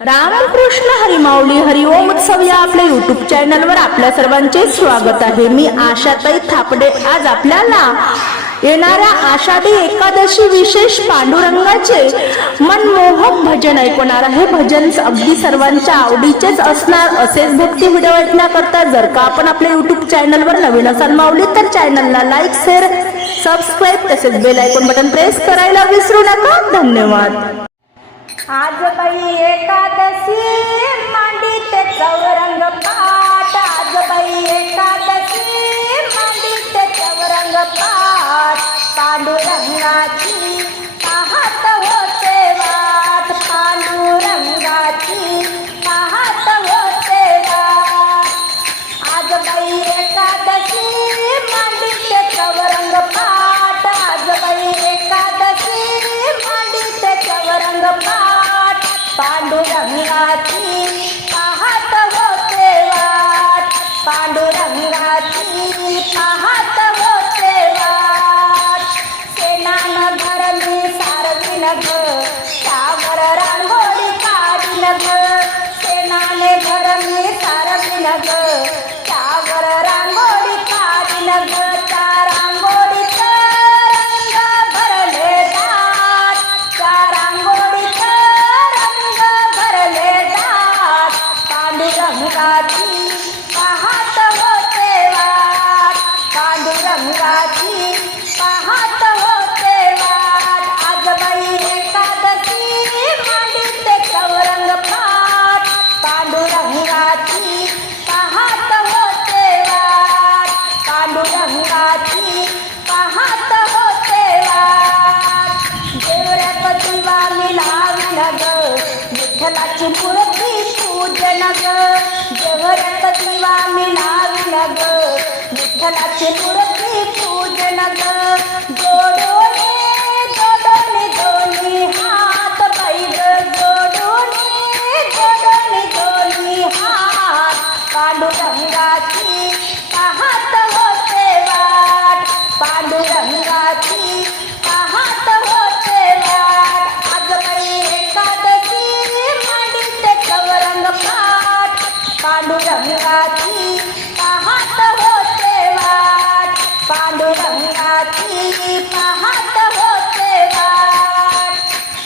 रामकृष्ण हरिमाऊली हरिओम उत्सव या आपल्या युट्यूब चॅनलवर आपल्या सर्वांचे स्वागत आहे. मी आशाताई थापडे. आज आपल्याला येणाऱ्या आषाढी एकादशी विशेष पांडुरंगाचे मनमोहक भजन ऐकवणार आहे. भजन अगदी सर्वांच्या आवडीचेच असणार असेच भक्ती व्हिडिओ ऐकण्याकरता जर का आपण आपल्या युट्यूब चॅनलवर नवीन असाल मावली तर चॅनलला लाईक शेअर सबस्क्राईब तसेच बेल आयकॉन बटन प्रेस करायला विसरू नका. धन्यवाद. आज बाई एकादशी पांडुरंगाची पांडुरंगाची पूजन ग देवऱ्यात दिवा मिळाविन ग विठ्ठलाची मूर्ती पूजन ग जोडोने पांडुरंगाची पाहत होते वाट. पांडुरंगाची पाहत होते वाट.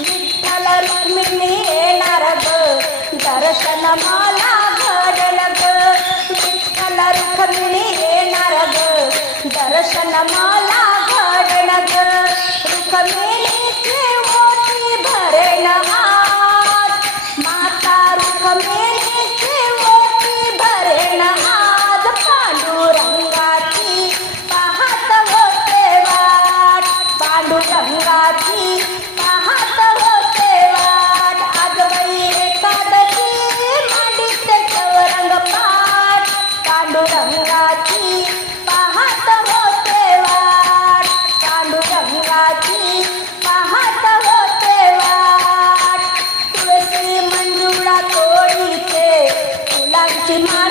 विठ्ठल रुक्मिणी येणार ग. दर्शन मला घडल ग. विठ्ठल रुक्मिणी येणार ग. दर्शन मला घडल ग. रुक्मिणीचे my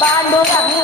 पाठ पांडुरंगाची